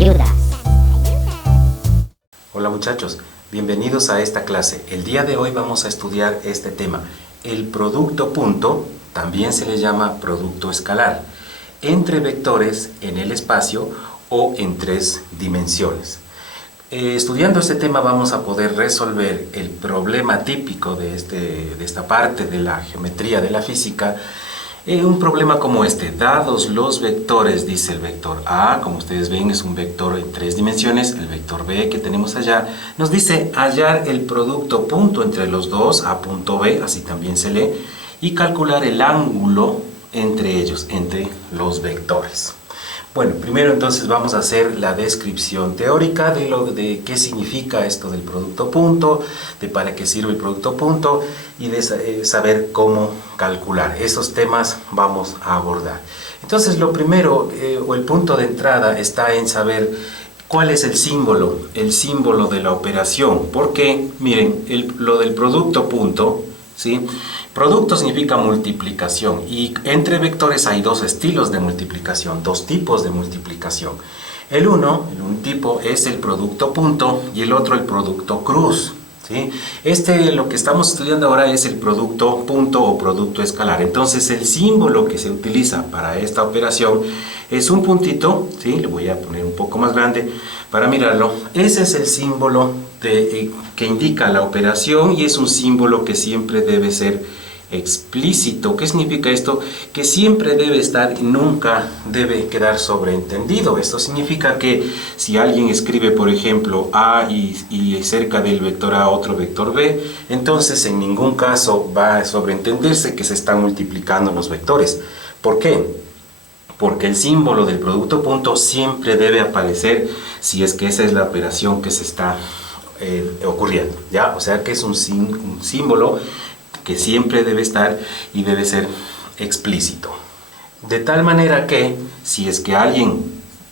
ayudas. Hola muchachos, bienvenidos a esta clase. El día de hoy vamos a estudiar este tema. El producto punto, también se le llama producto escalar, entre vectores en el espacio o en tres dimensiones. Estudiando este tema vamos a poder resolver el problema típico de esta parte de la geometría de la física. Un problema como este: dados los vectores, dice el vector A, como ustedes ven es un vector en tres dimensiones, el vector B que tenemos allá, nos dice hallar el producto punto entre los dos, A punto B, así también se lee, y calcular el ángulo entre ellos, entre los vectores. Bueno, primero entonces vamos a hacer la descripción teórica de qué significa esto del producto punto, de para qué sirve el producto punto y de saber cómo calcular. Esos temas vamos a abordar. Entonces lo primero o el punto de entrada está en saber cuál es el símbolo de la operación. Porque miren, lo del producto punto, ¿sí? Producto significa multiplicación y entre vectores hay dos estilos de multiplicación, dos tipos de multiplicación. Un tipo es el producto punto y el otro el producto cruz, ¿sí? Lo que estamos estudiando ahora es el producto punto o producto escalar. Entonces el símbolo que se utiliza para esta operación es un puntito, ¿sí? Le voy a poner un poco más grande para mirarlo. Ese es el símbolo que indica la operación y es un símbolo que siempre debe ser explícito. ¿Qué significa esto? Que siempre debe estar y nunca debe quedar sobreentendido. Esto significa que si alguien escribe, por ejemplo, A y cerca del vector A otro vector B, entonces en ningún caso va a sobreentenderse que se están multiplicando los vectores. ¿Por qué? Porque el símbolo del producto punto siempre debe aparecer si es que esa es la operación que se está ocurriendo, ¿ya? O sea que es un símbolo que siempre debe estar y debe ser explícito. De tal manera que si es que alguien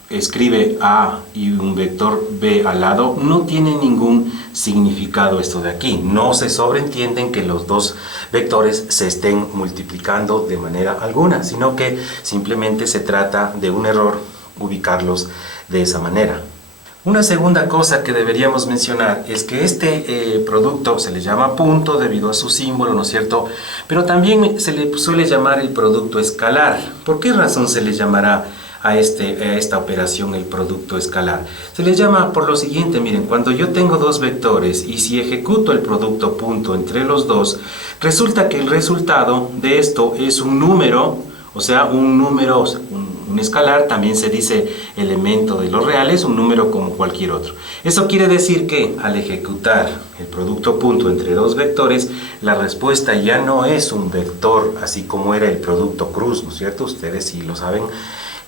escribe A y un vector B al lado, no tiene ningún significado esto de aquí. No se sobreentienden que los dos vectores se estén multiplicando de manera alguna, sino que simplemente se trata de un error ubicarlos de esa manera. Una segunda cosa que deberíamos mencionar es que este producto se le llama punto debido a su símbolo, ¿no es cierto? Pero también se le suele llamar el producto escalar. ¿Por qué razón se le llamará a esta operación el producto escalar? Se le llama por lo siguiente: miren, cuando yo tengo dos vectores y si ejecuto el producto punto entre los dos, resulta que el resultado de esto es un número, o sea, un escalar, también se dice elemento de los reales, un número como cualquier otro. Eso quiere decir que al ejecutar el producto punto entre dos vectores, la respuesta ya no es un vector así como era el producto cruz, ¿no es cierto? Ustedes si lo saben,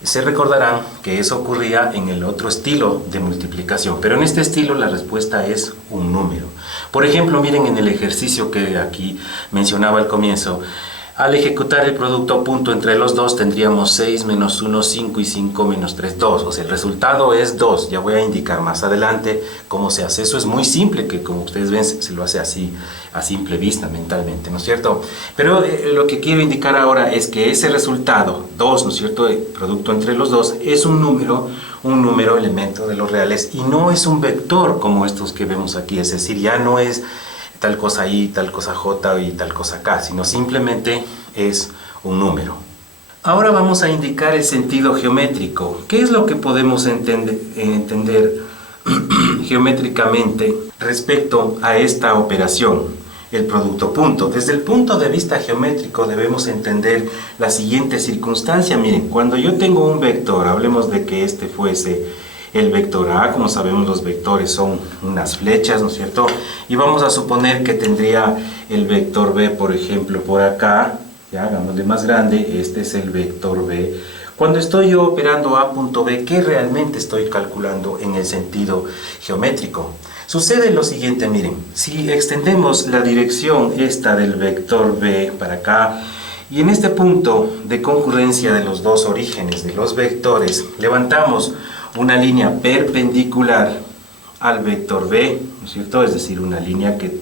se recordarán que eso ocurría en el otro estilo de multiplicación, pero en este estilo la respuesta es un número. Por ejemplo, miren en el ejercicio que aquí mencionaba al comienzo. Al ejecutar el producto punto entre los dos tendríamos 6 menos 1, 5 y 5 menos 3, 2. O sea, el resultado es 2. Ya voy a indicar más adelante cómo se hace. Eso es muy simple, que como ustedes ven se lo hace así a simple vista mentalmente, ¿no es cierto? Pero lo que quiero indicar ahora es que ese resultado, 2, ¿no es cierto? El producto entre los dos es un número elemento de los reales y no es un vector como estos que vemos aquí. Es decir, ya no es tal cosa I, tal cosa J y tal cosa K, sino simplemente es un número. Ahora vamos a indicar el sentido geométrico. ¿Qué es lo que podemos entender geométricamente respecto a esta operación, el producto punto? Desde el punto de vista geométrico debemos entender la siguiente circunstancia. Miren, cuando yo tengo un vector, hablemos de que este fuese el vector A. Como sabemos, los vectores son unas flechas, ¿no es cierto? Y vamos a suponer que tendría el vector B, por ejemplo, por acá. Ya, hagámosle más grande. Este es el vector B. Cuando estoy yo operando A punto B, ¿qué realmente estoy calculando en el sentido geométrico? Sucede lo siguiente, miren. Si extendemos la dirección esta del vector B para acá, y en este punto de concurrencia de los dos orígenes de los vectores, levantamos una línea perpendicular al vector B, ¿no es cierto? Es decir, una línea que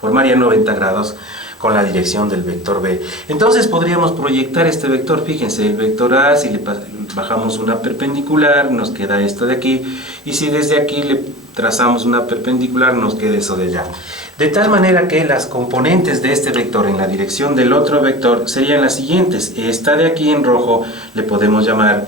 formaría 90 grados con la dirección del vector B. Entonces podríamos proyectar este vector, fíjense, el vector A, si le bajamos una perpendicular, nos queda esto de aquí, y si desde aquí le trazamos una perpendicular, nos queda eso de allá. De tal manera que las componentes de este vector en la dirección del otro vector serían las siguientes. Esta de aquí en rojo le podemos llamar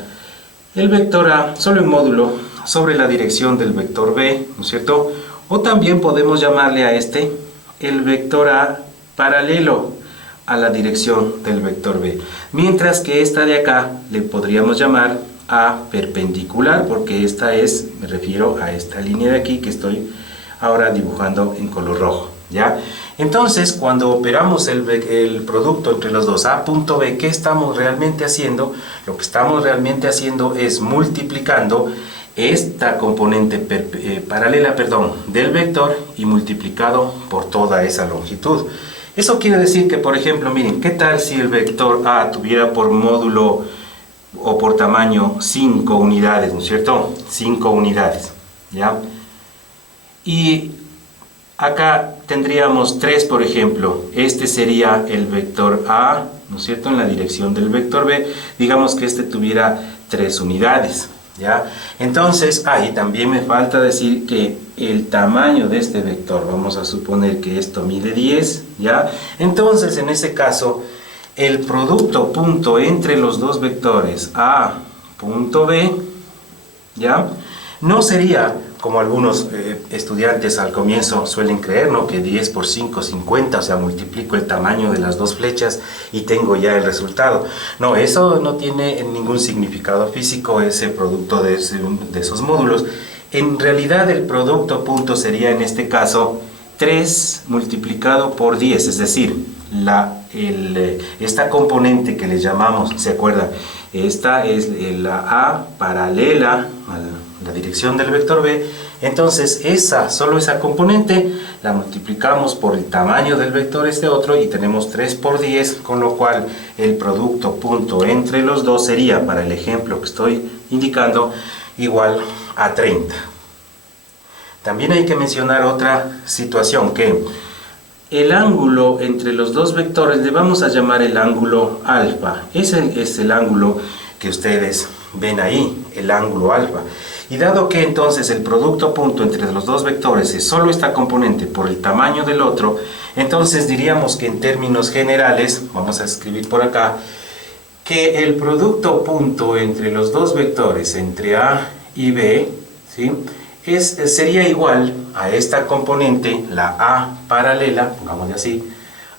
el vector A, solo en módulo, sobre la dirección del vector B, ¿no es cierto? O también podemos llamarle a este el vector A paralelo a la dirección del vector B. Mientras que esta de acá le podríamos llamar A perpendicular, porque esta es, me refiero a esta línea de aquí que estoy ahora dibujando en color rojo, ¿ya? Entonces, cuando operamos el producto entre los dos, A punto B, ¿qué estamos realmente haciendo? Lo que estamos realmente haciendo es multiplicando esta componente paralela del vector y multiplicado por toda esa longitud. Eso quiere decir que, por ejemplo, miren, ¿qué tal si el vector A tuviera por módulo o por tamaño 5 unidades, ¿no es cierto? 5 unidades, ¿ya? Y acá tendríamos 3, por ejemplo. Este sería el vector A, ¿no es cierto?, en la dirección del vector B. Digamos que este tuviera 3 unidades, ¿ya? Entonces, ahí también me falta decir que el tamaño de este vector, vamos a suponer que esto mide 10, ¿ya? Entonces, en ese caso, el producto punto entre los dos vectores A punto B, ¿ya?, no sería, como algunos estudiantes al comienzo suelen creer, ¿no?, que 10 por 5, 50, o sea, multiplico el tamaño de las dos flechas y tengo ya el resultado. No, eso no tiene ningún significado físico, ese producto de esos módulos. En realidad el producto punto sería en este caso 3 multiplicado por 10, es decir, esta componente que le llamamos, ¿se acuerdan? Esta es la A paralela a la dirección del vector B. Entonces solo esa componente la multiplicamos por el tamaño del vector este otro y tenemos 3 por 10, con lo cual el producto punto entre los dos sería, para el ejemplo que estoy indicando, igual a 30. También hay que mencionar otra situación, que el ángulo entre los dos vectores le vamos a llamar el ángulo alfa. Ese es el ángulo que ustedes ven ahí, el ángulo alfa. Y dado que entonces el producto punto entre los dos vectores es solo esta componente por el tamaño del otro, entonces diríamos que en términos generales, vamos a escribir por acá, que el producto punto entre los dos vectores, entre A y B, ¿sí?, sería igual a esta componente, la A paralela, pongámosle así,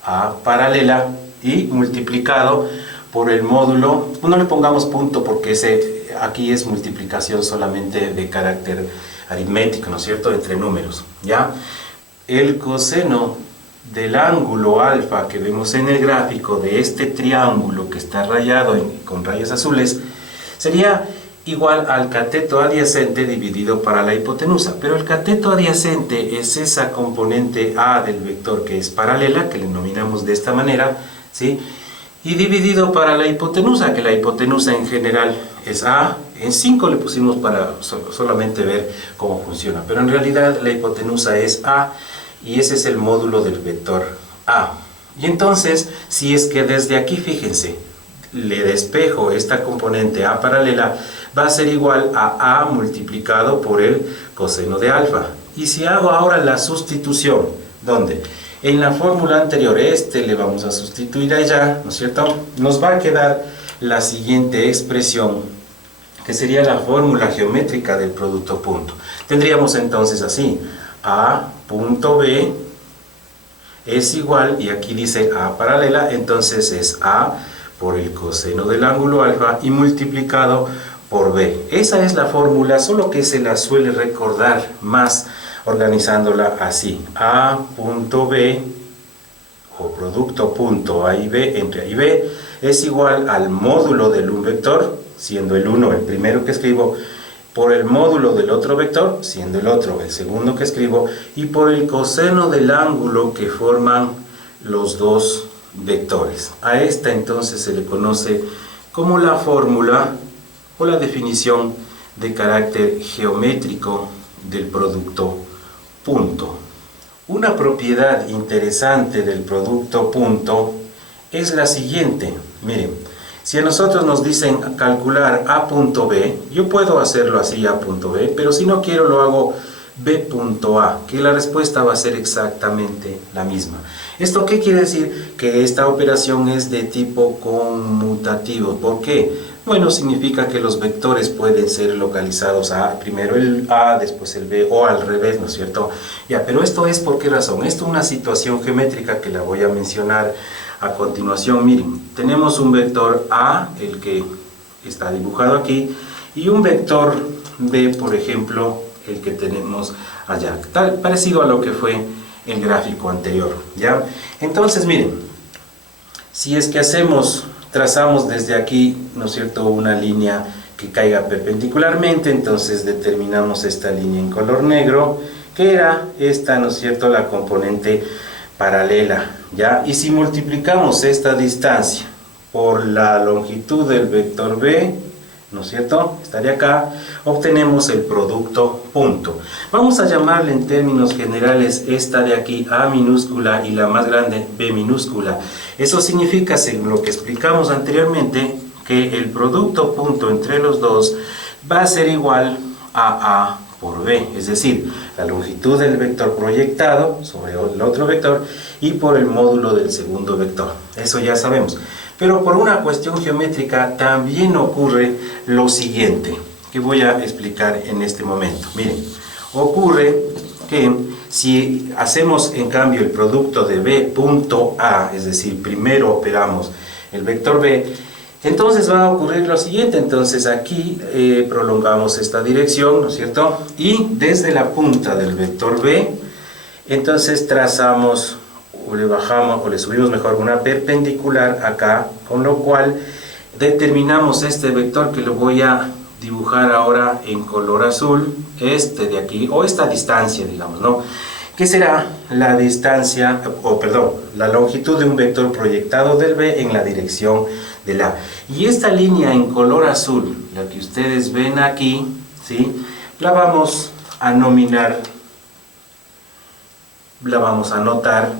A paralela, y multiplicado por el módulo, no le pongamos punto porque aquí es multiplicación solamente de carácter aritmético, ¿no es cierto?, entre números, ¿ya? El coseno del ángulo alfa que vemos en el gráfico de este triángulo que está rayado con rayas azules sería igual al cateto adyacente dividido para la hipotenusa, pero el cateto adyacente es esa componente A del vector que es paralela, que le denominamos de esta manera, ¿sí?, y dividido para la hipotenusa, que la hipotenusa en general es A. En 5 le pusimos para solamente ver cómo funciona, pero en realidad la hipotenusa es A y ese es el módulo del vector A. Y entonces, si es que desde aquí, fíjense, le despejo esta componente A paralela, va a ser igual a A multiplicado por el coseno de alfa. Y si hago ahora la sustitución, ¿dónde? En la fórmula anterior, le vamos a sustituir allá, ¿no es cierto? Nos va a quedar la siguiente expresión, que sería la fórmula geométrica del producto punto. Tendríamos entonces así, A punto B es igual, y aquí dice A paralela, entonces es A por el coseno del ángulo alfa y multiplicado por B. Esa es la fórmula, solo que se la suele recordar más organizándola así: A punto B o producto punto A y B entre A y B es igual al módulo del un vector, siendo el 1 el primero que escribo, por el módulo del otro vector, siendo el otro el segundo que escribo, y por el coseno del ángulo que forman los dos vectores. A esta entonces se le conoce como la fórmula o la definición de carácter geométrico del producto punto. Una propiedad interesante del producto punto es la siguiente. Miren, Si a nosotros nos dicen calcular A punto B, yo puedo hacerlo así, A punto B, pero si no quiero lo hago B punto A, que la respuesta va a ser exactamente la misma. ¿Esto qué quiere decir? Que esta operación es de tipo conmutativo. ¿Por qué? Bueno, significa que los vectores pueden ser localizados a primero el A, después el B, o al revés, ¿no es cierto? Ya, pero esto es ¿por qué razón? Esto es una situación geométrica que la voy a mencionar a continuación. Miren, tenemos un vector A, el que está dibujado aquí, y un vector B, por ejemplo, el que tenemos allá, tal, parecido a lo que fue el gráfico anterior, ¿ya? Entonces, miren, si es que trazamos desde aquí, ¿no es cierto?, una línea que caiga perpendicularmente, entonces determinamos esta línea en color negro, que era esta, ¿no es cierto?, la componente paralela, ¿ya? Y si multiplicamos esta distancia por la longitud del vector B, ¿no es cierto?, estaría acá, obtenemos el producto punto. Vamos a llamarle en términos generales esta de aquí A minúscula y la más grande B minúscula. Eso significa, según lo que explicamos anteriormente, que el producto punto entre los dos va a ser igual a A por B, es decir, la longitud del vector proyectado sobre el otro vector y por el módulo del segundo vector. Eso ya sabemos. Pero por una cuestión geométrica también ocurre lo siguiente, que voy a explicar en este momento. Miren, ocurre que si hacemos en cambio el producto de B punto A, es decir, primero operamos el vector B, entonces va a ocurrir lo siguiente. Entonces aquí prolongamos esta dirección, ¿no es cierto? Y desde la punta del vector B, entonces trazamos o le bajamos o le subimos mejor una perpendicular acá, con lo cual determinamos este vector que lo voy a dibujar ahora en color azul, este de aquí, o esta distancia, digamos, ¿no? Que será la distancia, o perdón, la longitud de un vector proyectado del B en la dirección del A. Y esta línea en color azul, la que ustedes ven aquí, ¿sí?, la vamos a nominar, la vamos a anotar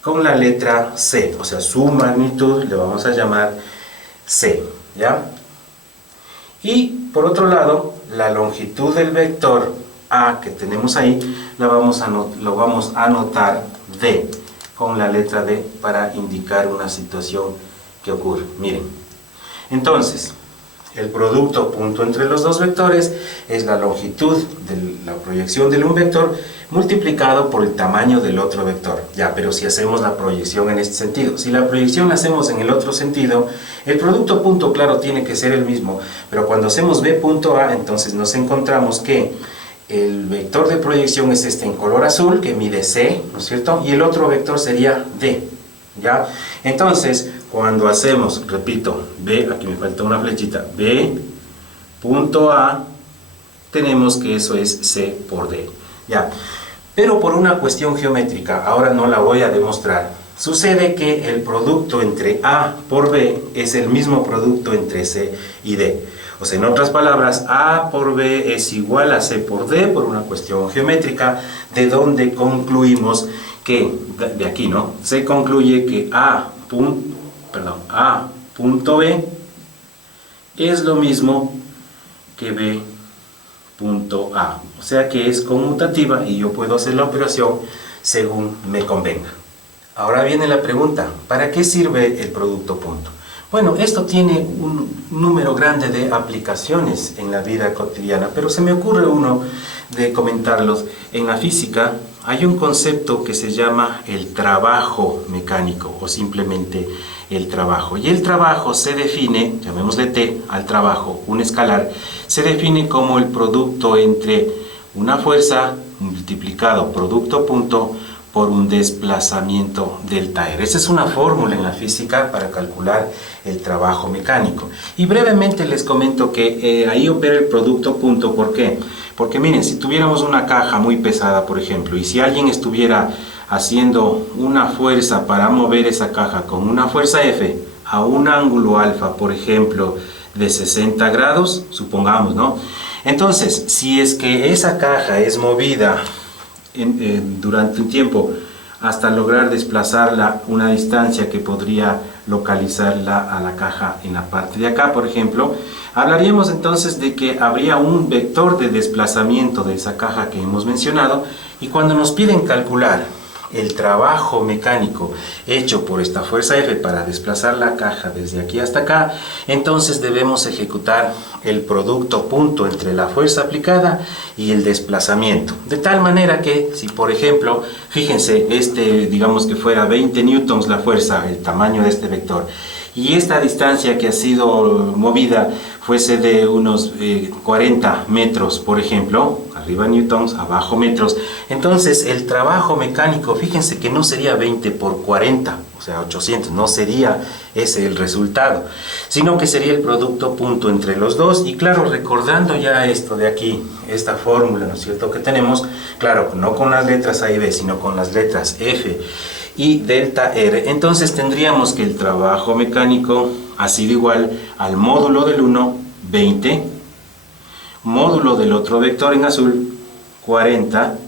con la letra C, o sea, su magnitud le vamos a llamar C, ¿ya? Y por otro lado, la longitud del vector A que tenemos ahí, lo vamos a anotar D, con la letra D para indicar una situación que ocurre. Miren, entonces, el producto punto entre los dos vectores es la longitud de la proyección de un vector multiplicado por el tamaño del otro vector. Ya, pero si hacemos la proyección en este sentido, si la proyección la hacemos en el otro sentido, el producto punto, claro, tiene que ser el mismo, pero cuando hacemos B punto A, entonces nos encontramos que el vector de proyección es este en color azul, que mide C, ¿no es cierto? Y el otro vector sería D, ¿ya? Entonces, cuando hacemos, repito, B, aquí me falta una flechita, B punto A, tenemos que eso es C por D, ¿ya? Pero por una cuestión geométrica, ahora no la voy a demostrar, sucede que el producto entre A por B es el mismo producto entre C y D. O sea, en otras palabras, A por B es igual a C por D por una cuestión geométrica, de donde concluimos que, de aquí, ¿no? Se concluye que A punto B es lo mismo que B punto A. O sea que es conmutativa y yo puedo hacer la operación según me convenga. Ahora viene la pregunta, ¿para qué sirve el producto punto? Bueno, esto tiene un número grande de aplicaciones en la vida cotidiana, pero se me ocurre uno de comentarlos. En la física hay un concepto que se llama el trabajo mecánico o simplemente el trabajo. Y el trabajo se define, llamémosle T al trabajo, un escalar, se define como el producto entre una fuerza multiplicado producto punto por un desplazamiento delta R. Esa es una fórmula en la física para calcular el trabajo mecánico. Y brevemente les comento que ahí opera el producto punto. ¿Por qué? Porque miren, si tuviéramos una caja muy pesada, por ejemplo, y si alguien estuviera haciendo una fuerza para mover esa caja con una fuerza F a un ángulo alfa, por ejemplo, de 60 grados, supongamos, ¿no? Entonces, si es que esa caja es movida durante un tiempo hasta lograr desplazarla una distancia que podría localizarla a la caja en la parte de acá, por ejemplo. Hablaríamos entonces de que habría un vector de desplazamiento de esa caja que hemos mencionado, y cuando nos piden calcular el trabajo mecánico hecho por esta fuerza F para desplazar la caja desde aquí hasta acá, entonces debemos ejecutar el producto punto entre la fuerza aplicada y el desplazamiento. De tal manera que, si por ejemplo, fíjense, digamos que fuera 20 newtons la fuerza, el tamaño de este vector, y esta distancia que ha sido movida fuese de unos 40 metros, por ejemplo, arriba newtons, abajo metros, entonces el trabajo mecánico, fíjense que no sería 20 por 40, o sea 800, no sería ese el resultado, sino que sería el producto punto entre los dos. Y claro, recordando ya esto de aquí, esta fórmula, ¿no es cierto?, que tenemos, claro, no con las letras A y B, sino con las letras F y delta R, entonces tendríamos que el trabajo mecánico ha sido igual al módulo del uno, 20, módulo del otro vector en azul, 40,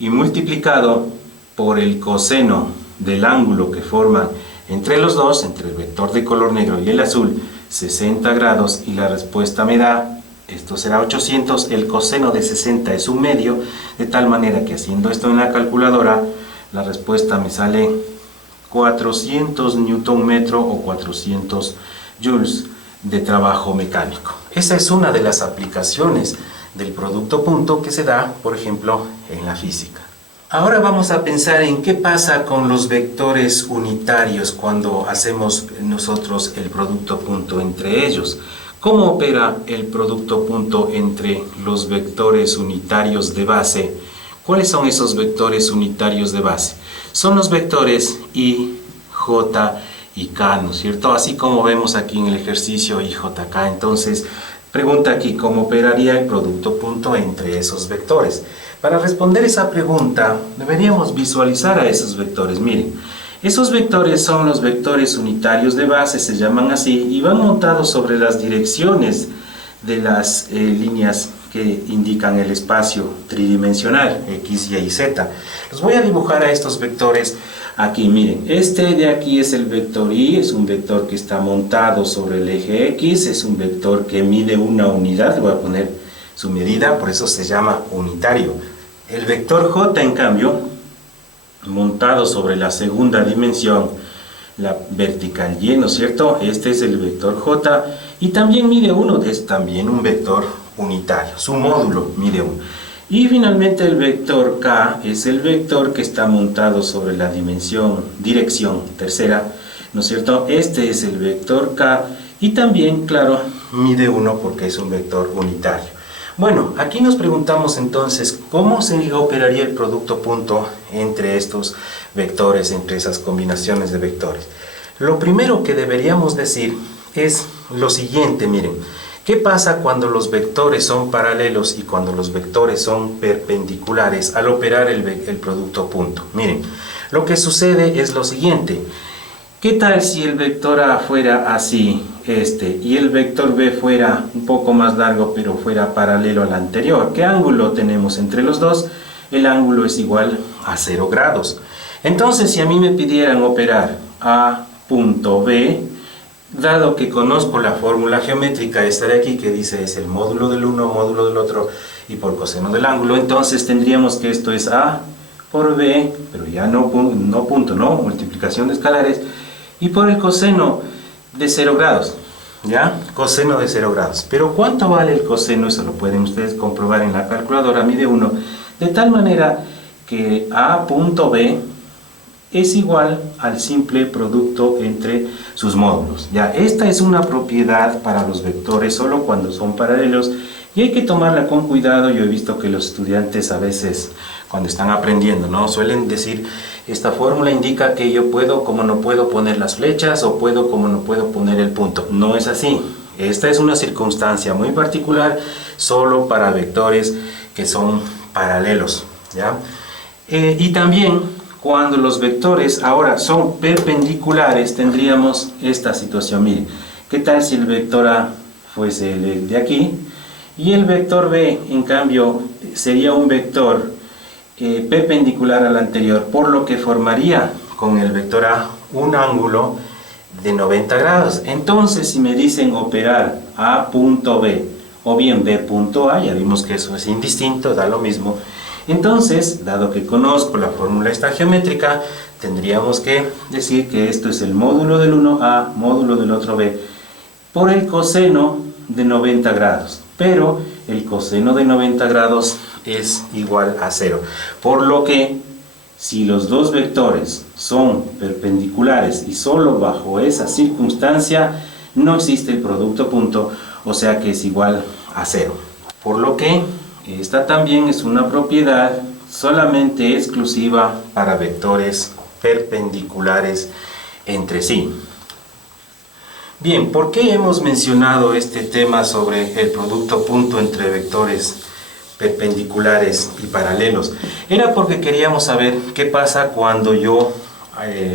y multiplicado por el coseno del ángulo que forman entre los dos, entre el vector de color negro y el azul, 60 grados, y la respuesta me da, esto será 800, el coseno de 60 es un medio, de tal manera que haciendo esto en la calculadora, la respuesta me sale 400 newton metro o 400 joules de trabajo mecánico. Esa es una de las aplicaciones del producto punto que se da, por ejemplo, en la física. Ahora vamos a pensar en qué pasa con los vectores unitarios cuando hacemos nosotros el producto punto entre ellos. ¿Cómo opera el producto punto entre los vectores unitarios de base? ¿Cuáles son esos vectores unitarios de base? Son los vectores I, J y K, ¿no es cierto? Así como vemos aquí en el ejercicio I, J, K. Entonces, pregunta aquí, ¿cómo operaría el producto punto entre esos vectores? Para responder esa pregunta, deberíamos visualizar a esos vectores. Miren, esos vectores son los vectores unitarios de base, se llaman así, y van montados sobre las direcciones de las líneas que indican el espacio tridimensional, X, Y y Z. Los voy a dibujar a estos vectores aquí. Miren, este de aquí es el vector Y, es un vector que está montado sobre el eje X, es un vector que mide una unidad, le voy a poner su medida, por eso se llama unitario. El vector J, en cambio, montado sobre la segunda dimensión, la vertical Y, ¿no es cierto? Este es el vector J y también mide 1, es también un vector unitario, su módulo mide 1. Y finalmente el vector K es el vector que está montado sobre la dirección tercera, ¿no es cierto? Este es el vector K y también, claro, mide 1 porque es un vector unitario. Bueno, aquí nos preguntamos entonces cómo se operaría el producto punto entre estos vectores, entre esas combinaciones de vectores. Lo primero que deberíamos decir es lo siguiente, miren. ¿Qué pasa cuando los vectores son paralelos y cuando los vectores son perpendiculares al operar el producto punto? Miren, lo que sucede es lo siguiente. ¿Qué tal si el vector A fuera así, y el vector B fuera un poco más largo pero fuera paralelo al anterior? ¿Qué ángulo tenemos entre los dos? El ángulo es igual a 0 grados. Entonces, si a mí me pidieran operar A punto B, dado que conozco la fórmula geométrica esta de aquí que dice es el módulo del uno, módulo del otro y por coseno del ángulo, entonces tendríamos que esto es A por B, pero ya no punto, multiplicación de escalares, y por el coseno de 0 grados, ¿ya? Coseno de 0 grados. Pero ¿cuánto vale el coseno? Eso lo pueden ustedes comprobar en la calculadora, mide 1, de tal manera que A punto B es igual al simple producto entre sus módulos. Ya, esta es una propiedad para los vectores solo cuando son paralelos y hay que tomarla con cuidado. Yo he visto que los estudiantes a veces cuando están aprendiendo, ¿no?, suelen decir, esta fórmula indica que yo puedo como no puedo poner las flechas o puedo como no puedo poner el punto. No es así. Esta es una circunstancia muy particular solo para vectores que son paralelos, ¿ya? Y también cuando los vectores ahora son perpendiculares tendríamos esta situación. Miren, ¿qué tal si el vector A fuese el de aquí y el vector B en cambio sería un vector perpendicular al anterior, por lo que formaría con el vector A un ángulo de 90 grados. Entonces, si me dicen operar A punto B o bien B punto A, ya vimos que eso es indistinto, da lo mismo. Entonces, dado que conozco la fórmula estequiométrica, tendríamos que decir que esto es el módulo del uno A, módulo del otro B, por el coseno de 90 grados. Pero el coseno de 90 grados es igual a 0. Por lo que, si los dos vectores son perpendiculares y solo bajo esa circunstancia, no existe el producto punto, o sea que es igual a 0. Por lo que esta también es una propiedad solamente exclusiva para vectores perpendiculares entre sí. Bien, ¿por qué hemos mencionado este tema sobre el producto punto entre vectores perpendiculares y paralelos? Era porque queríamos saber qué pasa cuando yo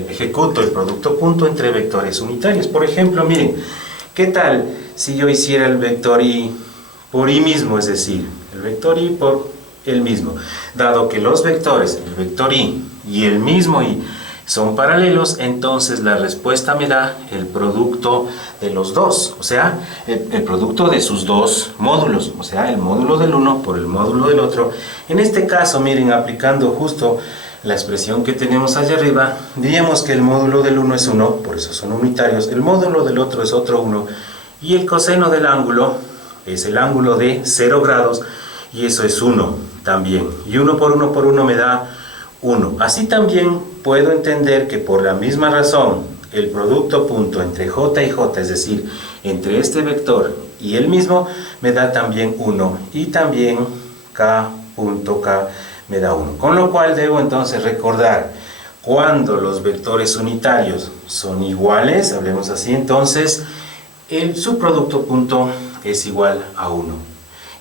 ejecuto el producto punto entre vectores unitarios. Por ejemplo, miren, ¿qué tal si yo hiciera el vector y por y mismo, es decir, el vector y por el mismo? Dado que los vectores, el vector y el mismo y, son paralelos, entonces la respuesta me da el producto de los dos, o sea, el producto de sus dos módulos, o sea, el módulo del uno por el módulo del otro. En este caso, miren, aplicando justo la expresión que tenemos allá arriba, diríamos que el módulo del uno es 1, por eso son unitarios, el módulo del otro es otro 1, y el coseno del ángulo es el ángulo de 0 grados, y eso es 1 también, y 1 por 1 por 1 me da 1. Así también puedo entender que por la misma razón el producto punto entre J y J, es decir, entre este vector y el mismo, me da también 1, y también K punto K me da 1. Con lo cual debo entonces recordar, cuando los vectores unitarios son iguales, hablemos así, entonces su producto punto es igual a 1.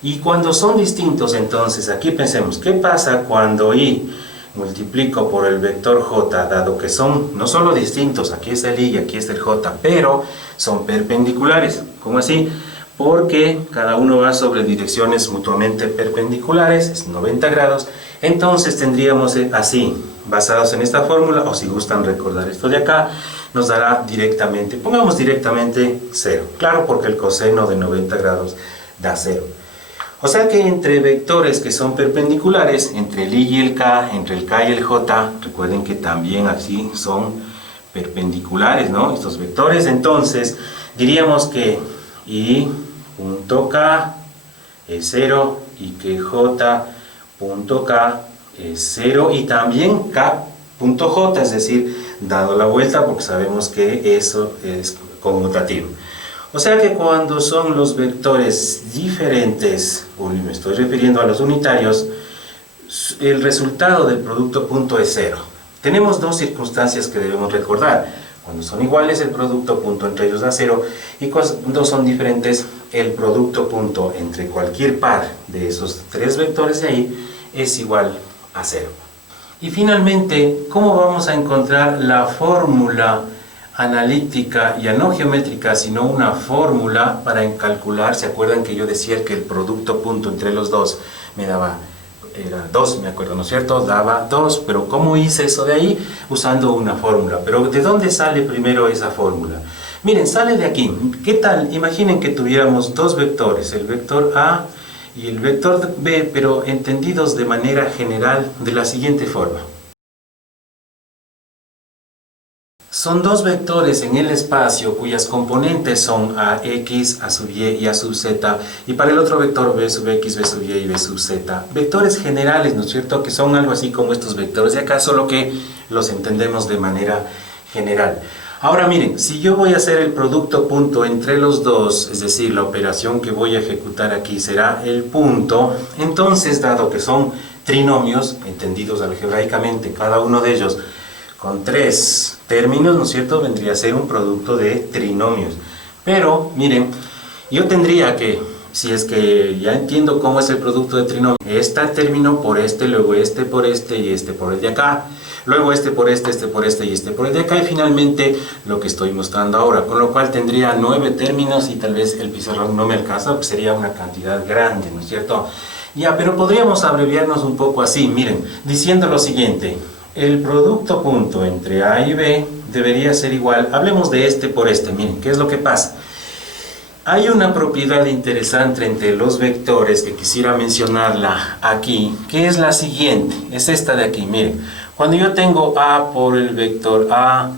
Y cuando son distintos, entonces aquí pensemos, ¿qué pasa cuando I multiplico por el vector J, dado que son no solo distintos, aquí está el I y aquí está el J, pero son perpendiculares? ¿Cómo así? Porque cada uno va sobre direcciones mutuamente perpendiculares, es 90 grados, entonces tendríamos así, basados en esta fórmula, o si gustan recordar esto de acá, nos dará directamente, pongamos directamente 0, claro, porque el coseno de 90 grados da 0. O sea que entre vectores que son perpendiculares, entre el I y el K, entre el K y el J, recuerden que también así son perpendiculares, ¿no? Estos vectores, entonces diríamos que I punto K es 0 y que J punto K es 0 y también K punto J, es decir, dado la vuelta porque sabemos que eso es conmutativo. O sea que cuando son los vectores diferentes, me estoy refiriendo a los unitarios, el resultado del producto punto es 0. Tenemos dos circunstancias que debemos recordar. Cuando son iguales, el producto punto entre ellos da 0, y cuando son diferentes, el producto punto entre cualquier par de esos tres vectores de ahí es igual a 0. Y finalmente, ¿cómo vamos a encontrar la fórmula analítica, ya no geométrica, sino una fórmula para calcular? ¿Se acuerdan que yo decía que el producto punto entre los dos me daba, era 2, me acuerdo, ¿no es cierto? Daba 2, pero ¿cómo hice eso de ahí? Usando una fórmula. Pero ¿de dónde sale primero esa fórmula? Miren, sale de aquí. ¿Qué tal? Imaginen que tuviéramos dos vectores, el vector A y el vector B, pero entendidos de manera general de la siguiente forma. Son dos vectores en el espacio cuyas componentes son AX, A sub Y y A sub Z, y para el otro vector B sub X, B sub Y y B sub Z. Vectores generales, ¿no es cierto? Que son algo así como estos vectores de acá, solo que los entendemos de manera general. Ahora miren, si yo voy a hacer el producto punto entre los dos, es decir, la operación que voy a ejecutar aquí será el punto, entonces dado que son trinomios, entendidos algebraicamente cada uno de ellos, con tres términos, ¿no es cierto?, vendría a ser un producto de trinomios. Pero, miren, yo tendría que, si es que ya entiendo cómo es el producto de trinomios, este término por este, luego este por este y este por el de acá, luego este por este por este y este por el de acá, y finalmente lo que estoy mostrando ahora, con lo cual tendría 9 términos y tal vez el pizarrón no me alcanza porque sería una cantidad grande, ¿no es cierto? Ya, pero podríamos abreviarnos un poco así, miren, diciendo lo siguiente. El producto punto entre A y B debería ser igual, hablemos de este por este, miren, ¿qué es lo que pasa? Hay una propiedad interesante entre los vectores que quisiera mencionarla aquí, que es la siguiente, es esta de aquí, miren. Cuando yo tengo A por el vector A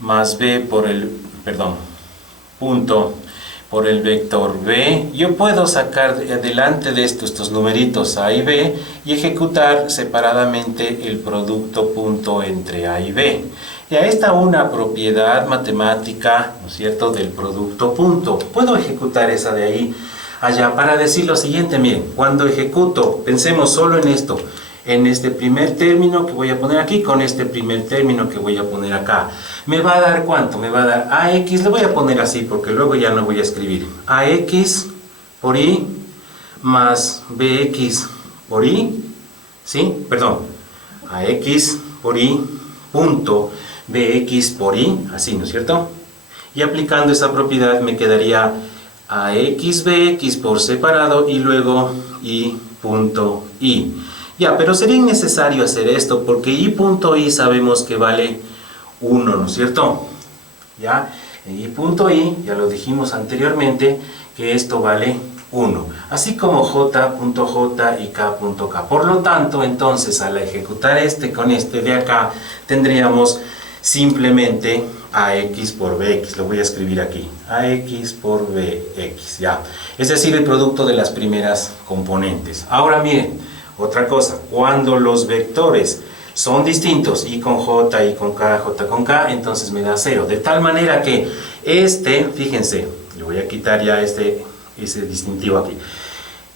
más B por el, punto por el vector B, yo puedo sacar delante de estos numeritos A y B y ejecutar separadamente el producto punto entre A y B. Ya está una propiedad matemática, ¿no es cierto?, del producto punto. Puedo ejecutar esa de ahí allá para decir lo siguiente, miren, cuando ejecuto, pensemos solo en esto, en este primer término que voy a poner aquí con este primer término que voy a poner acá. ¿Me va a dar cuánto? Me va a dar AX, le voy a poner así porque luego ya no voy a escribir. AX por Y más BX por Y, ¿sí? Perdón, AX por Y punto BX por Y, así, ¿no es cierto? Y aplicando esa propiedad me quedaría AX BX por separado y luego Y punto Y. Ya, pero sería innecesario hacer esto porque I punto I sabemos que vale 1, ¿no es cierto? Ya, I punto I, ya lo dijimos anteriormente, que esto vale 1. Así como J punto J y K punto K. Por lo tanto, entonces, al ejecutar este con este de acá, tendríamos simplemente AX por BX. Lo voy a escribir aquí. AX por BX, ya. Es decir, el producto de las primeras componentes. Ahora miren. Otra cosa, cuando los vectores son distintos, y con J, y con K, J con K, entonces me da 0. De tal manera que este, fíjense, le voy a quitar ya ese distintivo aquí.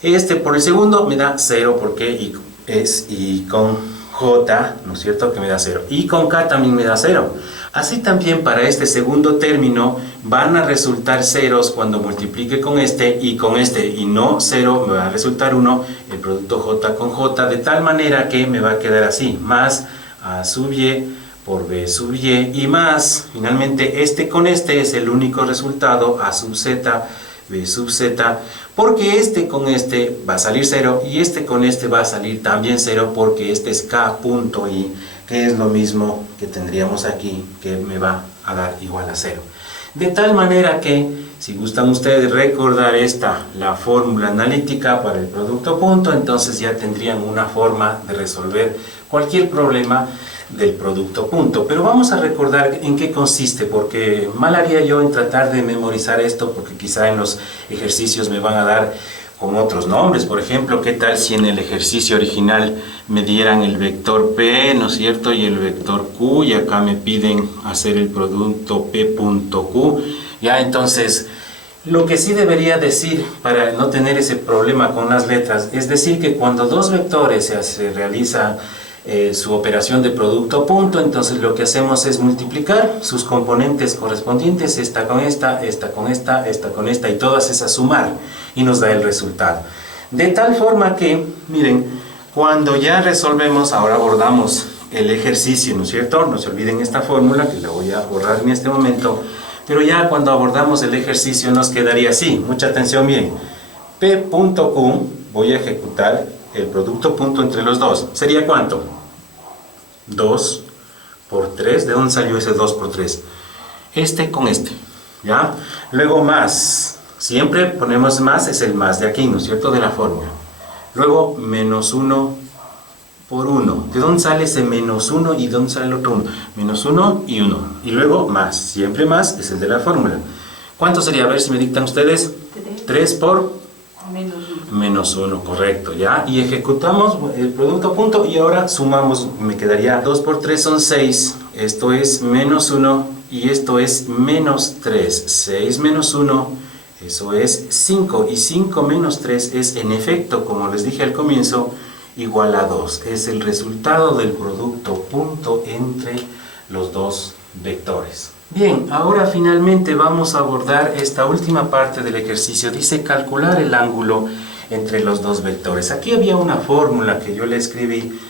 Este por el segundo me da 0 porque y con J, ¿no es cierto?, que me da 0. Y con K también me da 0. Así también para este segundo término van a resultar ceros cuando multiplique con este y no 0, me va a resultar 1 el producto J con J, de tal manera que me va a quedar así, más A sub Y por B sub Y y más, finalmente este con este es el único resultado, A sub Z, B sub Z, porque este con este va a salir 0 y este con este va a salir también 0 porque este es K punto I, que es lo mismo que tendríamos aquí, que me va a dar igual a 0. De tal manera que, si gustan ustedes recordar la fórmula analítica para el producto punto, entonces ya tendrían una forma de resolver cualquier problema del producto punto. Pero vamos a recordar en qué consiste, porque mal haría yo en tratar de memorizar esto, porque quizá en los ejercicios me van a dar con otros nombres. Por ejemplo, ¿qué tal si en el ejercicio original me dieran el vector P, ¿no es cierto?, y el vector Q, y acá me piden hacer el producto P punto Q? Ya, entonces, lo que sí debería decir para no tener ese problema con las letras, es decir que cuando dos vectores se realiza su operación de producto punto, entonces lo que hacemos es multiplicar sus componentes correspondientes, esta con esta, esta con esta, esta con esta, y todas esas sumar, y nos da el resultado. De tal forma que, miren, cuando ya resolvemos, ahora abordamos el ejercicio, ¿no es cierto? No se olviden esta fórmula, que la voy a borrar en este momento, pero ya cuando abordamos el ejercicio nos quedaría así. Mucha atención, miren, P punto Q, voy a ejecutar el producto punto entre los dos. ¿Sería cuánto? 2 por 3. ¿De dónde salió ese 2 por 3? Este con este, ¿ya? Luego más. Siempre ponemos más, es el más de aquí, ¿no es cierto?, de la fórmula. Luego menos 1 por 1. ¿De dónde sale ese menos 1 y de dónde sale el otro 1? Menos 1 y 1. Y luego más. Siempre más es el de la fórmula. ¿Cuánto sería? A ver si me dictan ustedes. 3 por menos 1, correcto, ¿ya? Y ejecutamos el producto punto y ahora sumamos, me quedaría 2 por 3 son 6, esto es menos 1 y esto es menos 3, 6 menos 1, eso es 5, y 5 menos 3 es, en efecto, como les dije al comienzo, igual a 2, es el resultado del producto punto entre los dos vectores. Bien, ahora finalmente vamos a abordar esta última parte del ejercicio. Dice calcular el ángulo entre los dos vectores. Aquí había una fórmula que yo le escribí.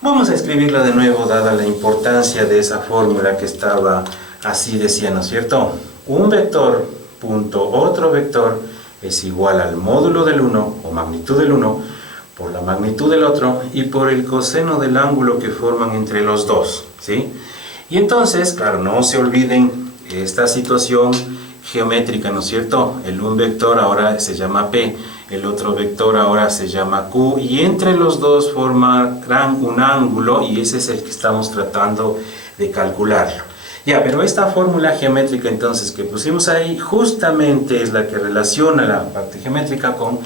Vamos a escribirla de nuevo, dada la importancia de esa fórmula que estaba así, decía, ¿no es cierto? Un vector punto otro vector es igual al módulo del 1 o magnitud del 1 por la magnitud del otro y por el coseno del ángulo que forman entre los dos, ¿sí? Y entonces, claro, no se olviden esta situación geométrica, ¿no es cierto? Un vector ahora se llama P, el otro vector ahora se llama Q, y entre los dos formarán un ángulo, y ese es el que estamos tratando de calcularlo. Ya, pero esta fórmula geométrica entonces que pusimos ahí, justamente es la que relaciona la parte geométrica con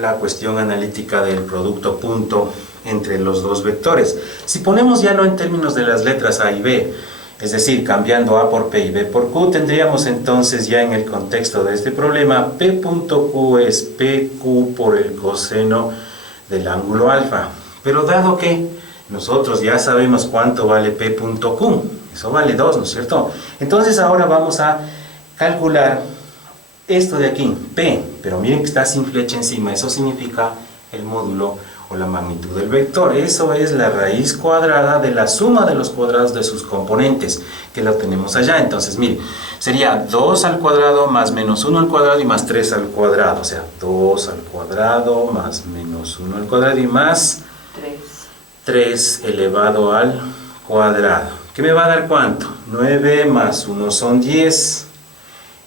la cuestión analítica del producto punto entre los dos vectores. Si ponemos ya no en términos de las letras A y B, es decir, cambiando A por P y B por Q, tendríamos entonces ya en el contexto de este problema, P.Q es PQ por el coseno del ángulo alfa. Pero dado que nosotros ya sabemos cuánto vale P.Q, eso vale 2, ¿no es cierto? Entonces ahora vamos a calcular esto de aquí, P, pero miren que está sin flecha encima, eso significa el módulo o la magnitud del vector. Eso es la raíz cuadrada de la suma de los cuadrados de sus componentes, que lo tenemos allá. Entonces, miren, sería 2 al cuadrado más menos 1 al cuadrado y más 3 al cuadrado. O sea, 2 al cuadrado más menos 1 al cuadrado y más 3 elevado al cuadrado. ¿Qué me va a dar cuánto? 9 más 1 son 10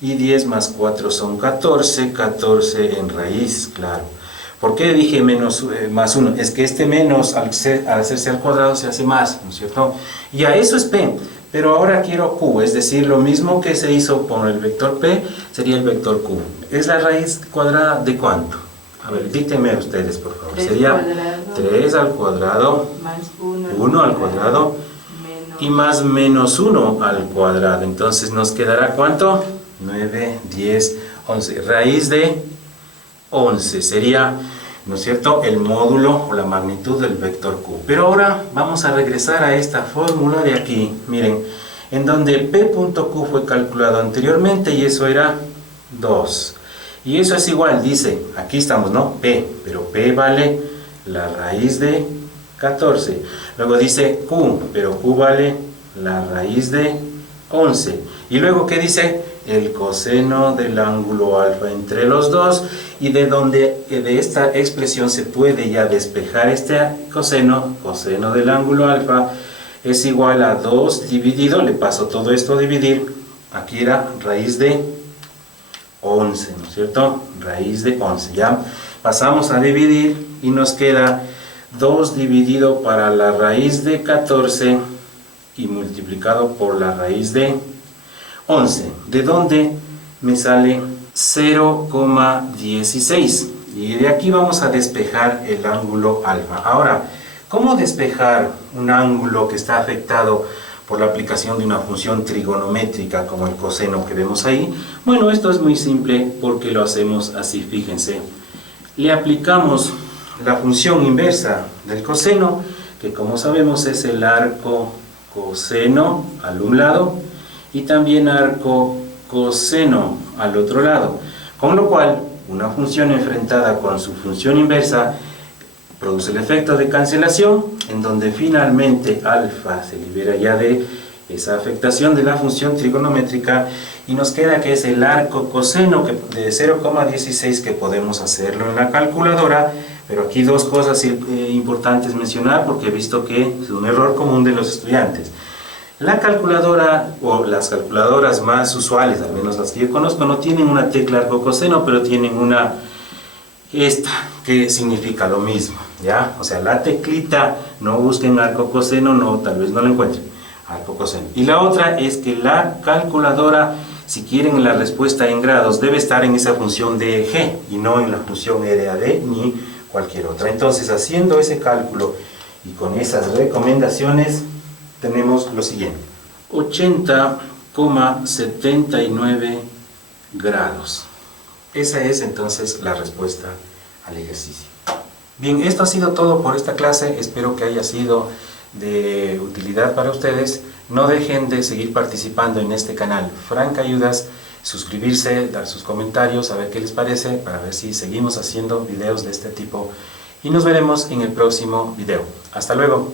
y 10 más 4 son 14, 14 en raíz, claro. ¿Por qué dije más 1? Es que este menos al hacerse al cuadrado se hace más, ¿no es cierto? Y a eso es P, pero ahora quiero Q, es decir, lo mismo que se hizo con el vector P, sería el vector Q. ¿Es la raíz cuadrada de cuánto? A ver, díctenme ustedes, por favor. 3 sería 3 al cuadrado más 1 al cuadrado y más menos 1 al cuadrado. Entonces nos quedará ¿cuánto? 9, 10, 11. Raíz de 11 sería, ¿no es cierto?, el módulo o la magnitud del vector Q. Pero ahora vamos a regresar a esta fórmula de aquí, miren, en donde P.Q fue calculado anteriormente y eso era 2. Y eso es igual, dice, aquí estamos, ¿no? P, pero P vale la raíz de 14. Luego dice Q, pero Q vale la raíz de 11. Y luego, ¿qué dice? El coseno del ángulo alfa entre los dos, y de esta expresión se puede ya despejar este coseno del ángulo alfa es igual a 2 dividido, le paso todo esto a dividir, aquí era raíz de 11, ¿no es cierto? Raíz de 11, ya pasamos a dividir y nos queda 2 dividido para la raíz de 14 y multiplicado por la raíz de 11, de donde me sale 0,16, y de aquí vamos a despejar el ángulo alfa. Ahora, ¿cómo despejar un ángulo que está afectado por la aplicación de una función trigonométrica como el coseno que vemos ahí? Bueno, esto es muy simple porque lo hacemos así, fíjense. Le aplicamos la función inversa del coseno, que como sabemos es el arco coseno al un lado y también arco coseno al otro lado, con lo cual una función enfrentada con su función inversa produce el efecto de cancelación, en donde finalmente alfa se libera ya de esa afectación de la función trigonométrica y nos queda que es el arco coseno de 0,16, que podemos hacerlo en la calculadora. Pero aquí dos cosas importantes mencionar, porque he visto que es un error común de los estudiantes. La calculadora, o las calculadoras más usuales, al menos las que yo conozco, no tienen una tecla arco coseno, pero tienen una esta, que significa lo mismo, ¿ya? O sea, la teclita, no busquen arco coseno, no, tal vez no lo encuentren, arco coseno. Y la otra es que la calculadora, si quieren la respuesta en grados, debe estar en esa función de G y no en la función RAD ni cualquier otra. Entonces, haciendo ese cálculo y con esas recomendaciones, tenemos lo siguiente: 80,79 grados. Esa es entonces la respuesta al ejercicio. Bien, esto ha sido todo por esta clase. Espero que haya sido de utilidad para ustedes. No dejen de seguir participando en este canal Frank Ayudas, suscribirse, dar sus comentarios, a ver qué les parece, para ver si seguimos haciendo videos de este tipo. Y nos veremos en el próximo video. Hasta luego.